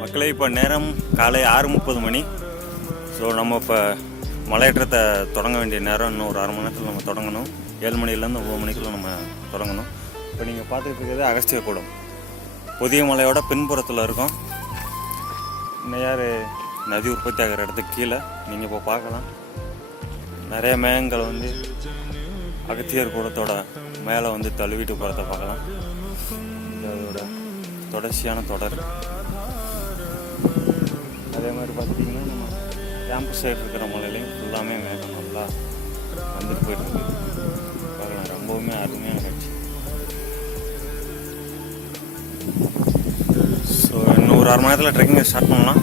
மக்களே இப்போ நேரம் காலை ஆறு முப்பது மணி. ஸோ நம்ம இப்போ மலையேற்றத்தை தொடங்க வேண்டிய நேரம் இன்னும் ஒரு அரை மணி நேரத்தில் நம்ம தொடங்கணும். ஏழு மணிலேருந்து ஒம்பது மணிக்குள்ளே நம்ம தொடங்கணும். இப்போ நீங்கள் பார்த்துட்டு இருக்கிறது அகஸ்திய கூடம். புதிய மலையோட பின்புறத்தில் இருக்கும். நெய்யாறு நதி உற்பத்தி ஆகிற இடத்துக்கு கீழே. நீங்கள் இப்போ பார்க்கலாம். நிறைய மேகங்கள் வந்து அகத்தியர் கூடத்தோட மேலே வந்து தழுவிட்டு போகிறத பார்க்கலாம். அதோட தொடர்ச்சியான தொடர். அதே மாதிரி பார்த்துட்டிங்கன்னா நம்ம கேம்பஸ் சைடு இருக்கிற மலையிலையும் ஃபுல்லாமே மேகம் நல்லா வந்துட்டு போயிட்டு இருக்கு. ஸோ இன்னும் ஒரு அரை மணி நேரத்தில் ட்ரெக்கிங் ஸ்டார்ட் பண்ணலாம்.